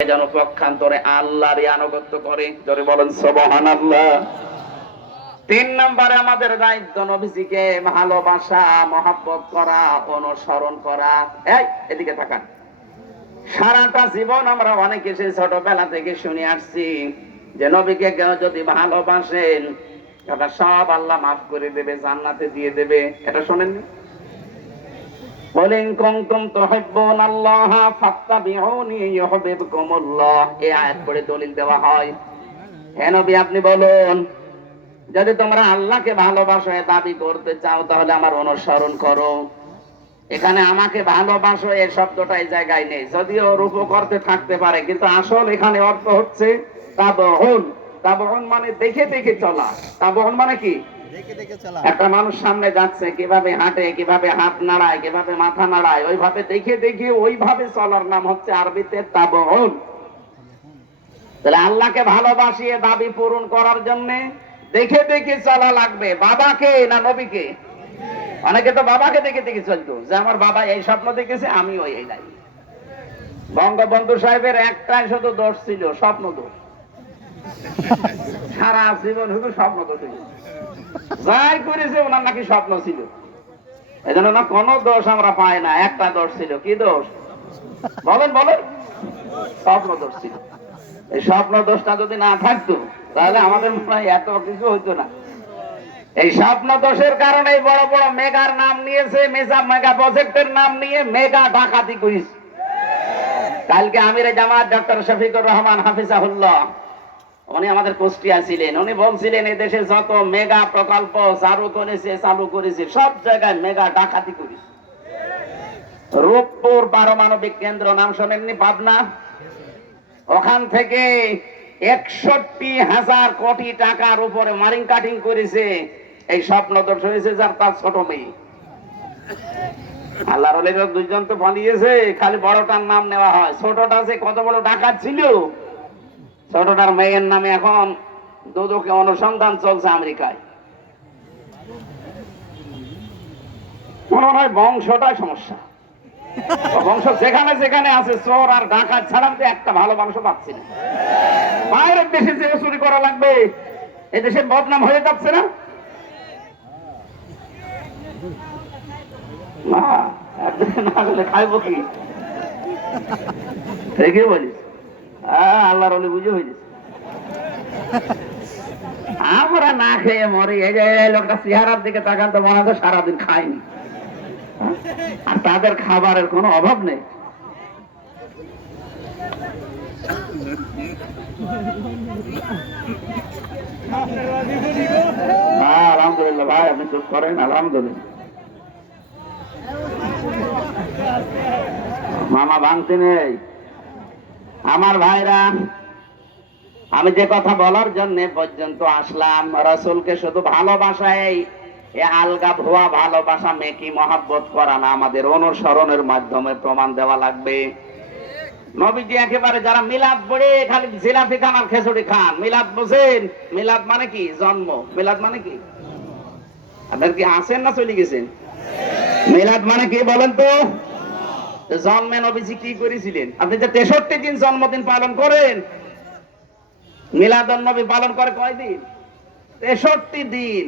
যেন পক্ষান্তরে আল্লাহরই আনুগত্য করে। জোরে বলেন সুবহানাল্লাহ। 3 নম্বরে আমাদের দায়িত্ব নবীজিকে ভালোবাসা, মহব্বত করা, অনুসরণ করা। এই এদিকে তাকান। সারাটা জীবন আমরা অনেকে সেই ছোটবেলা থেকে শুনে আসছি যে নবীকে কেউ যদি ভালোবাসেন এটা সব আল্লাহ মাফ করে দেবে, জান্নাতে দিয়ে দেবে। এটা শোনেননি? বলেন কুনতুম তুহিব্বুনাল্লাহ ফাত্তাবিউনি ইউহিব্বুকুমুল্লাহ। এই আয়াত পড়ে দলিল দেওয়া হয়। হে নবী আপনি বলুন, যদি তোমরা আল্লাহকে ভালোবাসো দাবি করতে চাও তাহলে আমার অনুসরণ করো। এখানে আমাকে ভালোবাসো এই শব্দটা এই জায়গায় নেই, যদিও রূপক থাকতে পারে, কিন্তু আসল এখানে অর্থ হচ্ছে তাবউন। তাবউন মানে দেখে দেখে চলা। তাবউন মানে কি? একটা মানুষ সামনে যাচ্ছে, কিভাবে হাঁটে, কিভাবে হাত নাড়ায়, কিভাবে মাথা নাড়ায়, ওইভাবে দেখে দেখে ওইভাবে চলার নাম হচ্ছে আরবিতে তাবউন। তাহলে আল্লাহকে ভালোবাসিয়ে দাবি পূরণ করার জন্য দেখে দেখে চলা লাগবে। বাবাকে না নবীকে? অনেকে তো বাবাকে দেখে দেখে চলতো, যে আমার বাবা এই স্বপ্ন দেখেছে আমিও এই নাই। বঙ্গবন্ধু সাহেবের একটাই শুধু দোষ ছিল, স্বপ্ন দোষ। সারা জীবন শুধু স্বপ্ন দোষ, যাই করেছে ওনার নাকি স্বপ্ন ছিল। এই জন্য না কোনো দোষ আমরা পাই না, একটা দোষ ছিল। কি দোষ বলেন বলেন? স্বপ্ন দোষ ছিল। এই স্বপ্ন দোষটা যদি না থাকতো তাহলে আমাদের মনে হয় এত কিছু হইতো না। এই স্বপ্ন দোষের কারণে বড় বড় মেগার নাম নিয়েছে, মেগা প্রজেক্টের নাম নিয়ে মেগা ডাকাতি করেছে। কালকে আমিরে জামাত ডক্টর শফিকুর রহমান হাফিজাহুল্লাহ উনি আমাদের কুষ্টিয়া ছিলেন। উনি বলছিলেন এই দেশে যত মেগা প্রকল্প চালু করেছে সব জায়গায় মেগা ডাকাতি করেছে। রূপপুর পারমাণবিক কেন্দ্র নাম শোনেননি? পাবনা। ওখান থেকে 61,000 কোটি টাকার উপরে মারিং কাটিং করেছে। এই স্বপ্নদোষ হয়েছে যার তার ছোট মেয়ে। আল্লাহর ওলিরা দুইজন তো পালিয়েছে, খালি বড়টার নাম নেওয়া হয়। ছোটটা যে কত বড় ডাকাত ছিল, ছোটটার মেয়ের নামে এখন দুদকে অনুসন্ধান চলছে আমেরিকায়। মনে হয় বংশটাই সমস্যা। বংশ যেখানে যেখানে আছে চোর আর ডাকাত ছাড়া তো একটা ভালো মানুষ পাচ্ছি না। বাইরের দেশে যে চুরি করা লাগবে, এই দেশে বদনাম হয়ে যাচ্ছে না? না গেলে খাইব কি? ঠিকই বলিস। আল্লাহর ওলি বুঝে হয়ে গেছে। আমরা না খেয়ে মরি। এই যে লোকটা চেহারার দিকে তাকান তো মনে হয় সারাদিন খাইনি, আর তাদের খাবারের কোনো অভাব নেই। আলহামদুলিল্লাহ ভাই, আপনি চুপ করেন। আলহামদুলিল্লাহ মামা ভাঙতে নেই। আমার ভাইরা, আমি যে কথা বলার জন্য পর্যন্ত আসলাম, রাসূলকে শুধু ভালোবাসায় আলগা ভুয়া ভালোবাসা মেকি মহব্বত করা না, আমাদের অনুসরণের মাধ্যমে প্রমাণ দেওয়া লাগবে। নবীজি একেবারে যারা মিলাদ পড়ে খালি জিলাপি খান আর খেচুড়ি খান, মিলাদ বোঝেন? মিলাদ মানে কি? জন্ম। মিলাদ মানে কি? আপনার কি আছেন না চলে গেছেন? মিলাদ মানে কি বলেন তো? জন্মে নবীজি কি করেছিলেন? আপনি যে 63 দিন জন্মদিন পালন করেন, মিলাদুন নবী পালন করে কয়দিন? 63 দিন।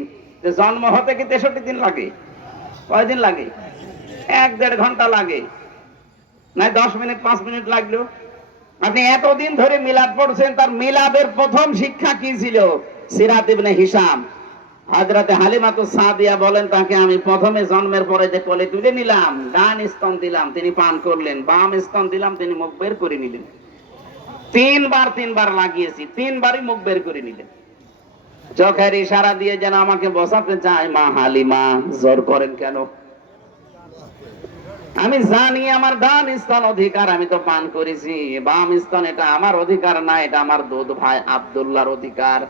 জন্ম হতে কি 63 দিন লাগে? কয়দিন লাগে? 1-1.5 ঘন্টা লাগে, না 10 মিনিট 5 মিনিট লাগলো। আপনি এতদিন ধরে মিলাদ পড়ছেন, তার মিলাদের প্রথম শিক্ষা কি ছিল? সিরাত ইবনে হিশাম, হযরতে হালিমাতুস সাদিয়া বলেন তাকে আমি প্রথমে জন্মের পরে যে কোলে তুলে নিলাম, ডান স্তন দিলাম তিনি পান করলেন, বাম স্তন দিলাম তিনি মুখ বের করে নিলেন। 3 বার লাগিয়েছি, 3 বারই মুখ বের করে নিলেন। চোখের ইশারা দিয়ে যেন আমাকে বসাতে চায়, মা হালিমা জোর করেন কেন? আমি জানি আমার ডান স্তন অধিকার, আমি তো পান করেছি। বাম স্তন এটা আমার অধিকার না, এটা আমার দুধ ভাই আব্দুল্লাহর অধিকার।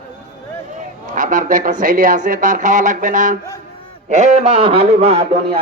আপনার তো একটা ছেলে আছে, তার খাওয়া লাগবে না? হে মা হালিমা, দুনিয়ায়